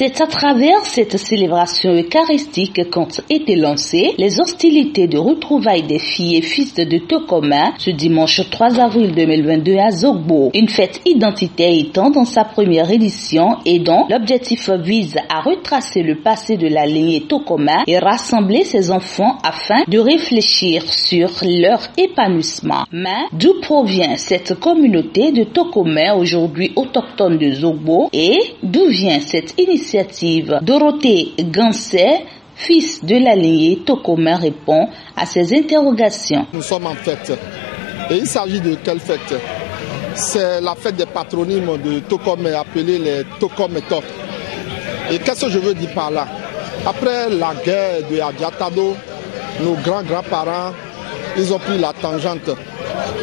C'est à travers cette célébration eucharistique qu'ont été lancées les hostilités de retrouvailles des filles et fils de Tokoma ce dimanche 3 avril 2022 à Zogbo. Une fête identitaire étant dans sa première édition et dont l'objectif vise à retracer le passé de la lignée Tokoma et rassembler ses enfants afin de réfléchir sur leur épanouissement. Mais d'où provient cette communauté de Tokoma aujourd'hui autochtone de Zogbo et d'où vient cette initiative? Dorothée Ganset, fils de la lignée Tokoma, répond à ces interrogations. Nous sommes en fête. Et il s'agit de quelle fête? C'est la fête des patronymes de Tokoma appelée les Tokometo. Et qu'est-ce que je veux dire par là? Après la guerre de Adjatado, nos grands-grands-parents, ils ont pris la tangente.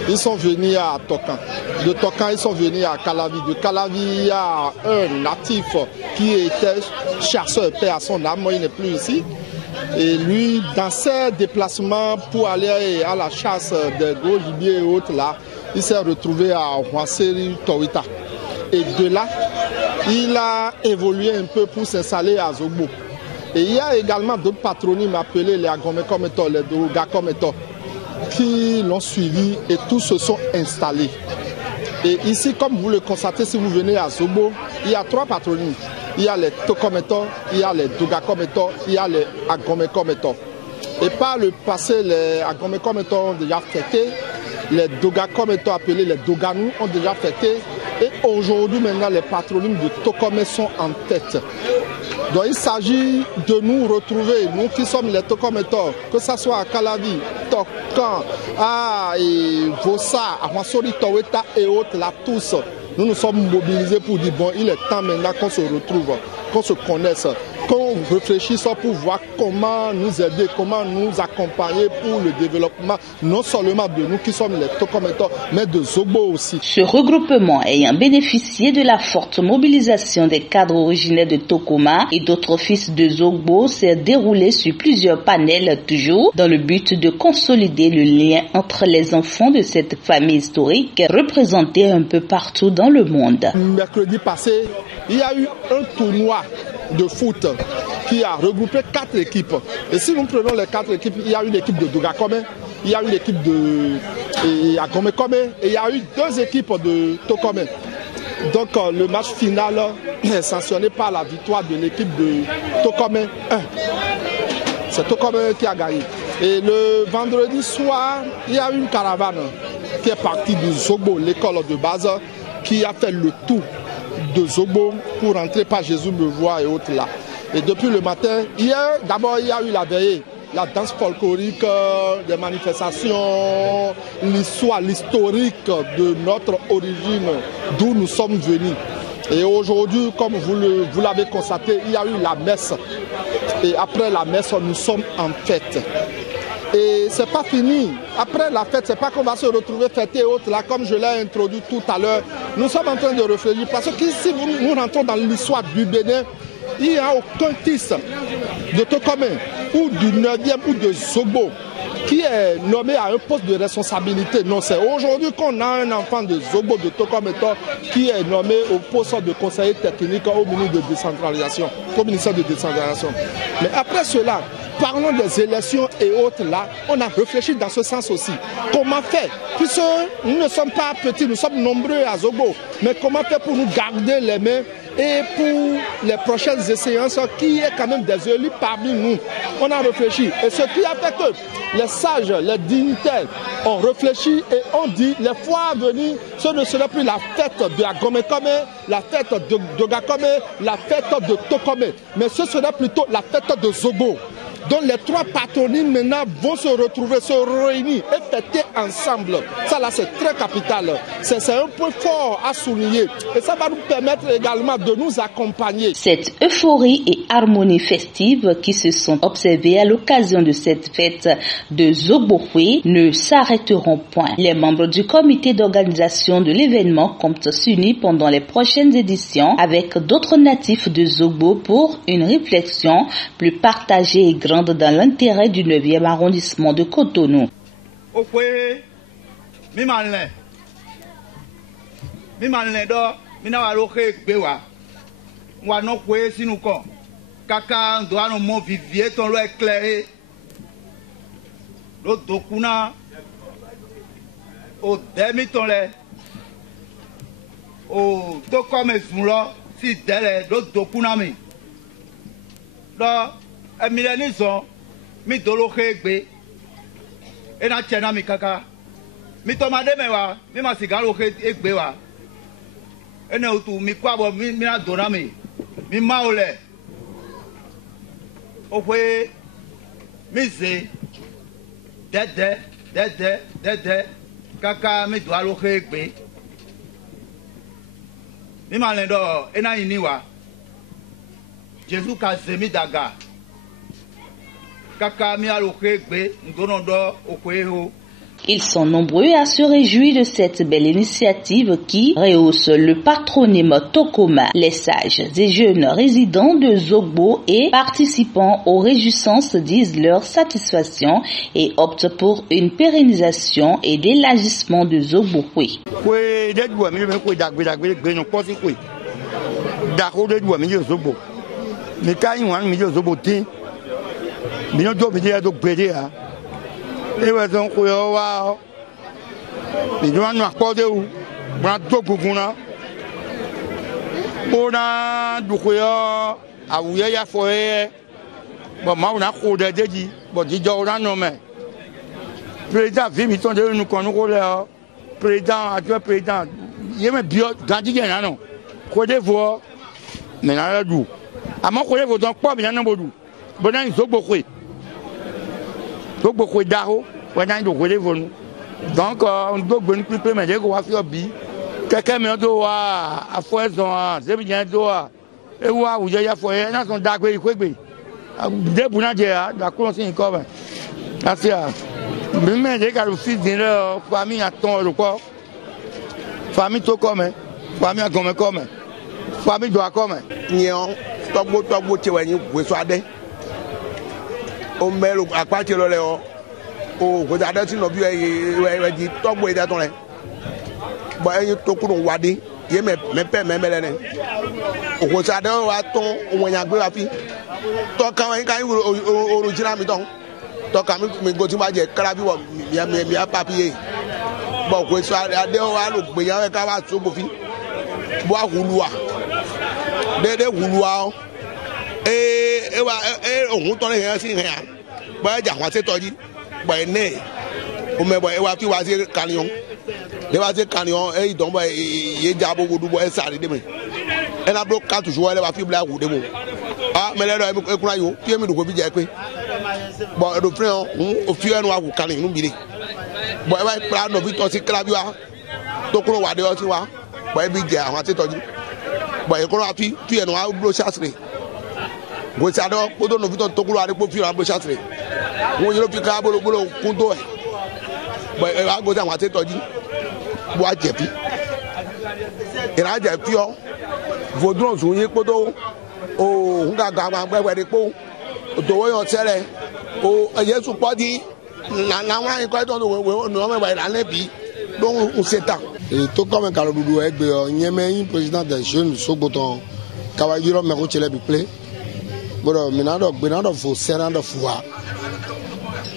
Ils sont venus à Tokan. De Tokan, ils sont venus à Calavi. De Calavi, il y a un natif qui était chasseur, paix à son âme, il n'est plus ici. Et lui, dans ses déplacements pour aller à la chasse des gros gibiers et autres là, il s'est retrouvé à Wanseri Towita. Et de là, il a évolué un peu pour s'installer à Zogbo. Et il y a également d'autres patronymes appelés les Agomekometo, les Dougakometo, qui l'ont suivi et tous se sont installés. Et ici, comme vous le constatez, si vous venez à Zogbo, il y a 3 patronymes. Il y a les Tokometo, il y a les Dougakometo, il y a les Agomekometo. Et par le passé, les Agomekometo ont déjà fêté, les Dougakometo appelés les Doganou ont déjà fêté. Et aujourd'hui, maintenant, les patronymes de Tokome sont en tête. Donc il s'agit de nous retrouver, nous qui sommes les Tokometo, que ce soit à Calavi, Tokan, et Vossa, à Wansori Toweta et autres, là tous. Nous nous sommes mobilisés pour dire bon, il est temps maintenant qu'on se retrouve, qu'on se connaisse, qu'on réfléchisse pour voir comment nous aider, comment nous accompagner pour le développement, non seulement de nous qui sommes les Tokometo, mais de Zogbo aussi. Ce regroupement ayant bénéficié de la forte mobilisation des cadres originaires de Tokoma et d'autres fils de Zogbo s'est déroulé sur plusieurs panels, toujours dans le but de consolider le lien entre les enfants de cette famille historique représentée un peu partout dans le monde. Mercredi passé, il y a eu un tournoi de foot qui a regroupé 4 équipes. Et si nous prenons les 4 équipes, il y a une équipe de Dougakome, il y a une équipe de Agomekome et il y a eu 2 équipes de Tokome. Donc le match final est sanctionné par la victoire de l'équipe de Tokome 1. C'est Tokome qui a gagné. Et le vendredi soir, il y a une caravane qui est partie de Zogbo, l'école de base, qui a fait le tour de Zogbo pour rentrer par Jésus me voit et autres là. Et depuis le matin, hier, d'abord il y a eu la veillée, la danse folklorique, des manifestations, l'histoire, l'historique de notre origine, d'où nous sommes venus. Et aujourd'hui, comme vous l'avez constaté, il y a eu la messe. Et après la messe, nous sommes en fête. Et c'est pas fini. Après la fête, c'est pas qu'on va se retrouver fêter autre là, comme je l'ai introduit tout à l'heure. Nous sommes en train de réfléchir parce que si nous rentrons dans l'histoire du Bénin, il n'y a aucun fils de Tokome ou du 9e ou de Zogbo qui est nommé à un poste de responsabilité. Non, c'est aujourd'hui qu'on a un enfant de Zogbo, de Tokometo, qui est nommé au poste de conseiller technique au ministère de décentralisation. Mais après cela, parlons des élections et autres là, on a réfléchi dans ce sens aussi. Comment faire? Puisque nous ne sommes pas petits, nous sommes nombreux à Zogbo, mais comment faire pour nous garder les mains et pour les prochaines séances qui est quand même des élus parmi nous? On a réfléchi. Et ce qui a fait que les sages, les dignitaires ont réfléchi et ont dit les fois à venir, ce ne serait plus la fête de Agomekome, la fête de Dogakome, la fête de Tokome, mais ce serait plutôt la fête de Zogbo. Donc les 3 patronymes maintenant vont se retrouver, se réunir et fêter ensemble. Ça là c'est très capital. C'est un point fort à souligner. Et ça va nous permettre également de nous accompagner. Cette euphorie et harmonie festive qui se sont observées à l'occasion de cette fête de Zogbohwe ne s'arrêteront point. Les membres du comité d'organisation de l'événement comptent s'unir pendant les prochaines éditions avec d'autres natifs de Zogbo pour une réflexion plus partagée et grande dans l'intérêt du 9e arrondissement de Cotonou. wa no kwe sinu ko kaka ndo ano mo vivie ton lo éclairé lo dokuna o demi ton le o to comme zunlo si dele lo dokuna mi do emile ni zo mi dolo khegbe ena chena mi kaka mi to made me wa mi ma sigaro khegbe wa ene otu mi kwabo mi na dona mi ma ole o we mi ze dede kaka mi do alo khegbe mi ma le do ena yin ni wa Jésus ka zemi daga kaka mi alo khegbe ndono do okweho. Ils sont nombreux à se réjouir de cette belle initiative qui rehausse le patronyme Tokoma. Les sages et jeunes résidents de Zogbo et participants aux réjouissances disent leur satisfaction et optent pour une pérennisation et l'élargissement de Zogbo. Ewe zon kuyo wa ni joan na kode u bra to kukuna ona du kuyo awuye ya foye bo ma una ko de deji bo di jo ran no me président vi mi ton de nu kon ko le président adjoint président yeme bio gadi gen na no ko de vo me na la du ama ko de vo don po mi na no bodu bo na Zogbo kwe beaucoup d'argent, donc on doit bonne plus mais j'ai quoi faire bi quelqu'un me doit à foison c'est bien doit et wa ou ya foyer na son dagwe ikwegbe de bunaje d'accord c'est encore assez mais j'ai qu'à le fils de leur famille à ton le quoi famille to comme famille à comme famille doit comme nion togbo tiwani we so ade o melo apati lo le o ko da ti no bi e di togbo ida ton le bo e to kuro wade ye me pe me mele ne o ko sa da wa ton o mo yan gbe wa fi to kan wa kan original mi ton to kan mi go ti ma je kara bi wo mi papier bo ko so ade wa lo gbe yan ka wa so bo fi bo ahuluwa de huluwa ewa ohun ton le si han ba ja wa se toji ba ne o me bo ewa fi wa se kanion le wa se kanion idon bo ye ja bo godu bo e sare de me e na bro ka toujours le wa fi bla wu de mo me le do e kuna yo ti mi du ko bi je pe bo do fre o fi enu wa ku kanion nu bi ni bo e wa pra no bi to si kra bi wa to kuro wa de o ti wa bo e bi je àwọn se toji bo e kuro wa fi enu wa bro chasre go sa do podo no vito tokulu ari po fi ran bo chatre won yo fi ka bolo kun to e bo e wa go sa wa te toji bo a je fi ira je fi o vodron so yin podo o nga ga ma gbe de po do wo yo sele o Yesu podi na wa yin ko to no me ba ran le bi don un seta e to comme ka dudu egbe o nyeme yin président des jeunes Sogboton kawa yiro me ko chele bi play boro minado gbenado fo serando fuwa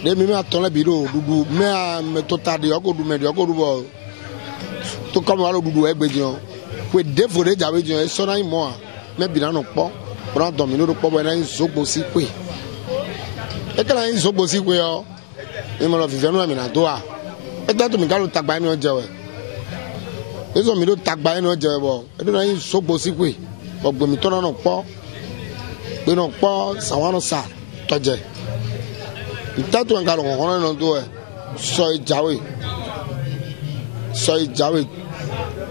de mi ma ton le biro dudu me to tade o ko du me de o ko du bo to comme walo dudu egbe dion we defo de jawe dion e so na imo me binano po bro don mi no po bo na Zogbo si pe e kala Zogbo si pe o e mo lo fi fenu mi na to a e da to mi ka lo tagba ni o jewe e so mi lo tagba ni o jewe bo e do na Zogbo si pe ogbe mi to na no po we no po sawano sa toje ntatu ngalo hono no do e so jawe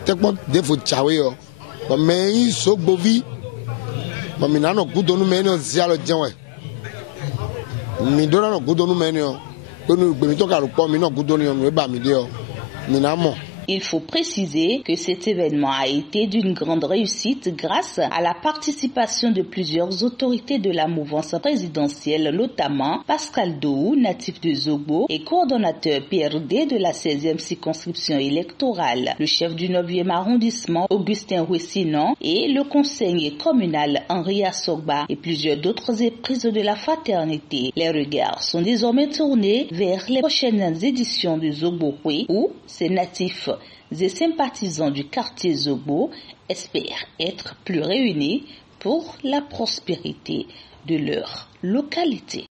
tekpo defo jawe o bo me Zogbo vi bo mi na no gudonu me no zialo jenwe mi do na no gudonu me ni o pé mi gbe mi to ka ro po mi no gudonu o mi ba mi de o mi na mo Il faut préciser que cet événement a été d'une grande réussite grâce à la participation de plusieurs autorités de la mouvance présidentielle, notamment Pascal Dohou, natif de Zogbo, et coordonnateur PRD de la 16e circonscription électorale, le chef du 9e arrondissement, Augustin Rouessinon, et le conseiller communal Henri Assogba, et plusieurs d'autres prises de la fraternité. Les regards sont désormais tournés vers les prochaines éditions du Zogbo-Hui où ces natifs et sympathisants du quartier Zogbo espèrent être plus réunis pour la prospérité de leur localité.